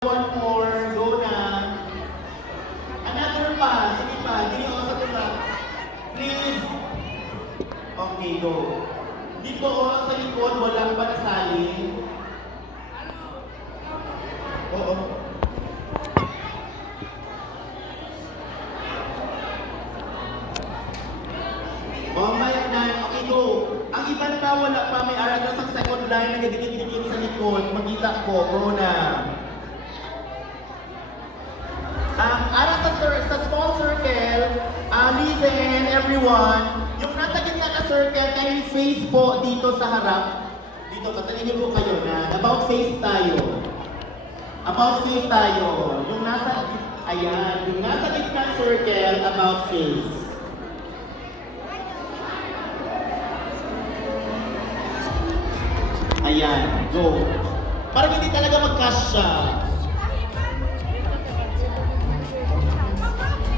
One more, go na. Another pa, sige pa, hindi ako sa tula. Please. Okay, go. Dito sa likod, walang pa nasali. Oo. Oh my God, okay, go. Ang iban pa, wala pa, may aragas ang second line, nagdikit-dikit sa likod. Makita ko, go na. Ara sa small circle, listen everyone, yung nasa gitna ka circle, kindly face po dito sa harap. Dito, katalinin po kayo na about face tayo. About face tayo. Yung nasa, ayan, yung nasa gitna circle, about face. Ayan, go. Parang hindi talaga mag-cash siya.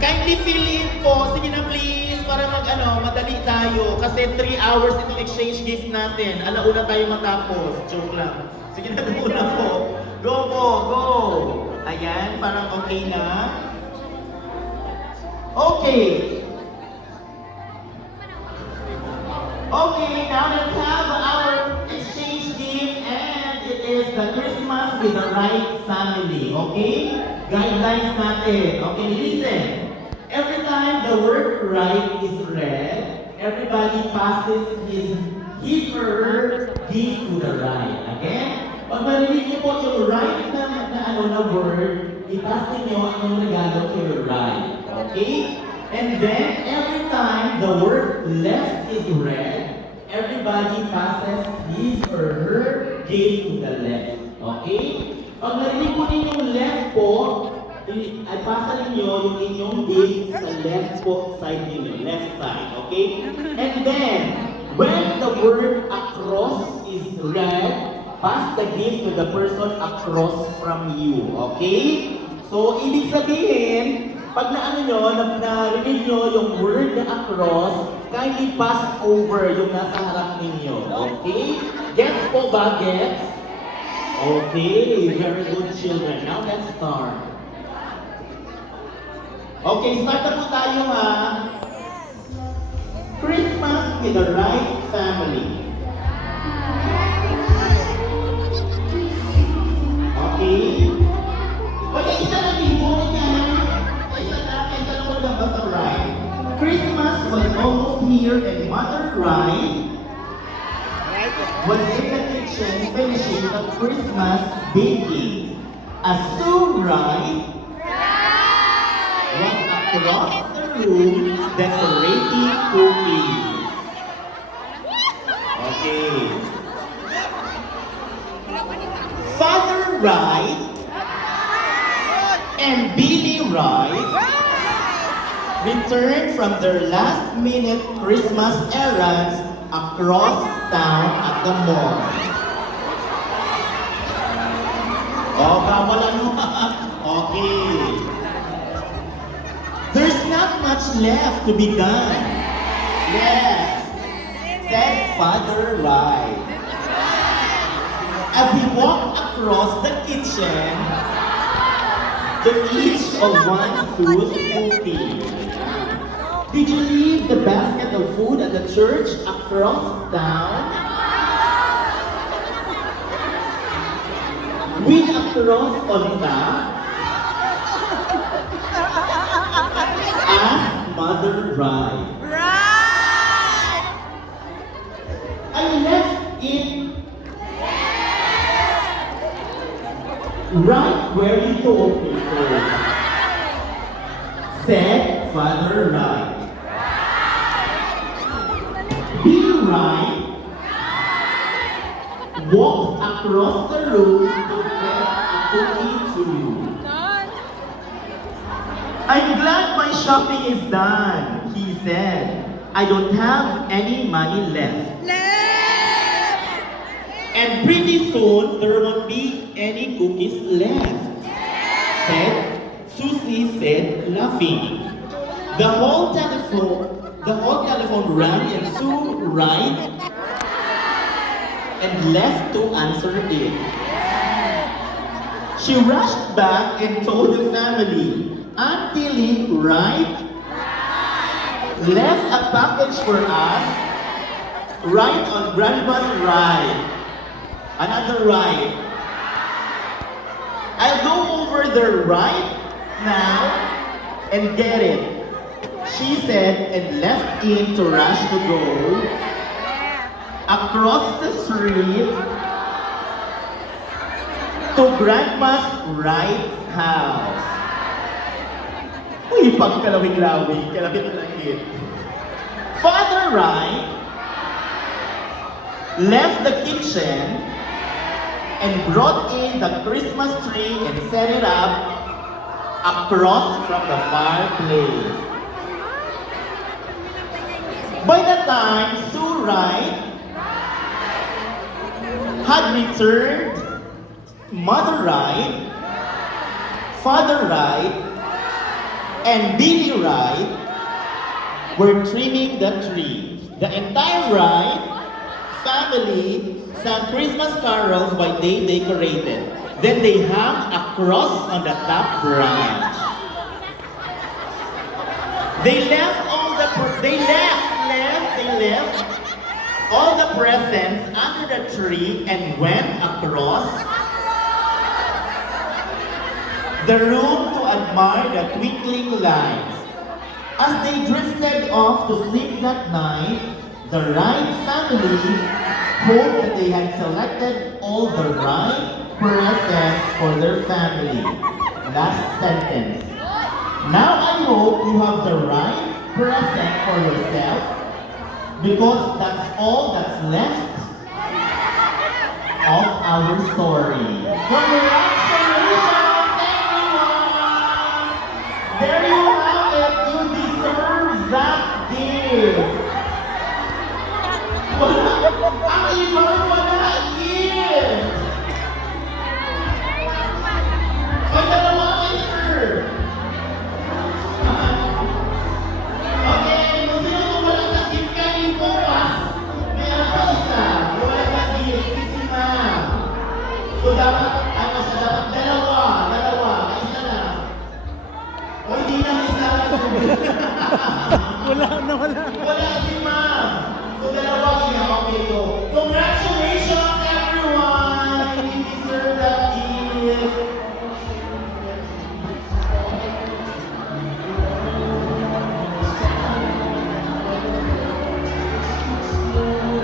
Kindly fill in po. Sige na please, para madali tayo. Kasi 3 hours itong exchange gift natin. Alauna tayo matapos. Joke lang. Sige na muna po. Go po, go. Ayan, parang okay na. Okay. Okay, now let's have our exchange gift and it is the Christmas with the right family. Okay? Guidelines natin. Okay, listen. Every time the word right is read, everybody passes his or her gift to the right. Okay? Pag marinig niyo po yung right na word, ipass niyo ang regalo to your right. Okay? And then, every time the word left is read, everybody passes his or her gift to the left. Okay? Pag narinig po ninyong left po, ay pasa ninyo yung inyong gift sa left po side ninyo, left side, okay? And then, when the word across is read, pass the gift to the person across from you, okay? So, ibig sabihin, pag narinig nyo yung word na across, kindly pass over yung nasa harap ninyo, okay? Gets po ba, gets? Okay, very good children. Now let's start. Okay, start na po tayo ha. Christmas with the right family. Okay? Okay, isa lang din po niya. Isa lang po lang basta right. Christmas was almost here and Mother Right was in the kitchen finishing the Christmas baking. As Sue Right was across the room decorating cookies. Okay. Father Wright and Billy Wright returned from their last-minute Christmas errands across town at the mall. Oh, wala naman. Okay. There's not much left to be done. Yes, said Father Wright. As he walked across the kitchen to each of one Sue's cookies. Did you leave the basket of food at the church across town? With across on top? Asked Mother Right. Right! I left it right where you told me to, said Father Right. Bill Right walked across the room to get a cookie too. I'm glad my shopping is done, he said. I don't have any money left. Left! And pretty soon, there won't be any cookies left, said Susie said, laughing. The whole telephone rang and Sue Right and left to answer it. She rushed back and told the family, Aunt Tilly, right? Left a package for us, right on Grandma's ride. Another ride. I'll go over there right now and get it. She said and left in to rush to go across the street to Grandma's right house. Uy, pagkalawing-lawing, kalapit na lang it. Father Wright left the kitchen and brought in the Christmas tree and set it up across from the fireplace. By the time Sue Wright had returned, Mother Wright, Father Wright, and Billy Wright were trimming the tree. The entire Wright family sang Christmas carols while they decorated. Then they hung a cross on the top branch. They left all the all the presents under the tree and went across the room to admire the twinkling lights. As they drifted off to sleep that night, the Wright family hoped that they had selected all the right presents for their family. Last sentence. Now I hope you have the right present for yourself because that's all that's left of our story. Congratulations, everyone! There you have it. You deserve that gift. Ang iba wala gift. May dalawa kayo, sir. Okay, kung sino kung wala sa gift kanin po, meron pa isa. Wala sa gift, si ma'am. So dapat, dapat dalawa, isa na. O hindi na isa. Wala si ma'am. So dalawa siya, okay ko. Congratulations everyone! You deserve that gift.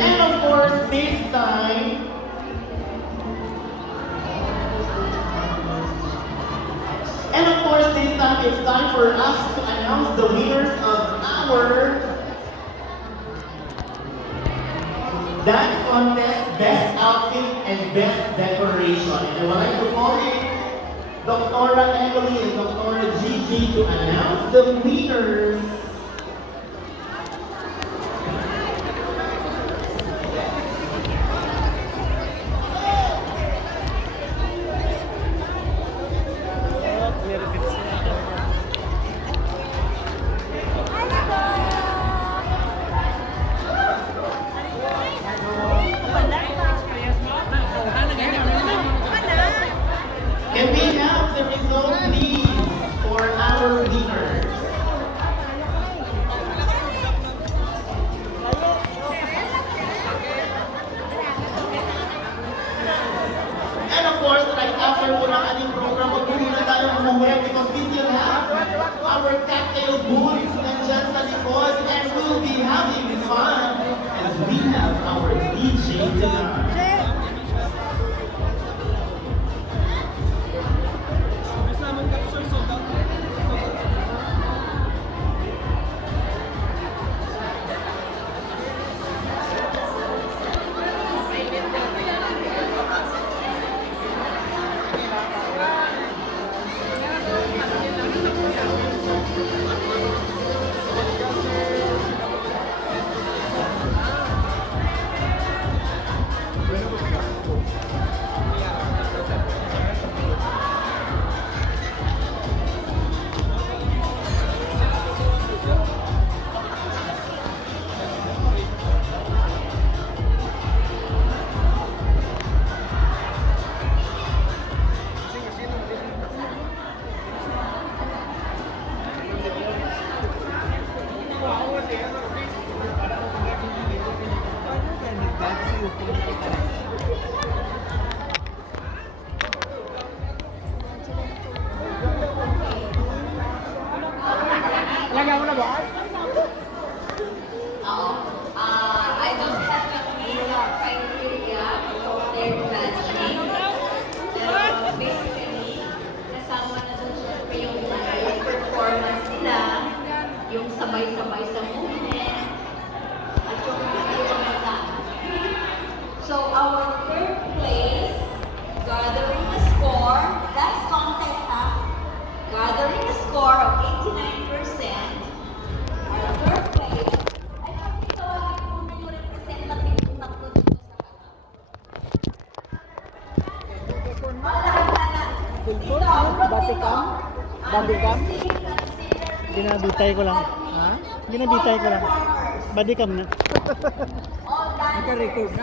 And of course, this time, it's time for us to announce the winners of our dance contest, best outfit, and best decoration. And I would like to call in Dr. Emily and Dr. Gigi to announce the winners. Can we have the result, please, for our winners? And of course, right after po ng ating program, magpumuna tayo umuwi because we still have our cocktail booths nandyan sa likod and we'll be having fun as we have our DJ tonight. Batikam? Babikam? Ginabitay ko lang. Ha? Ginabitay ko lang. Badikam na. Naka-record na.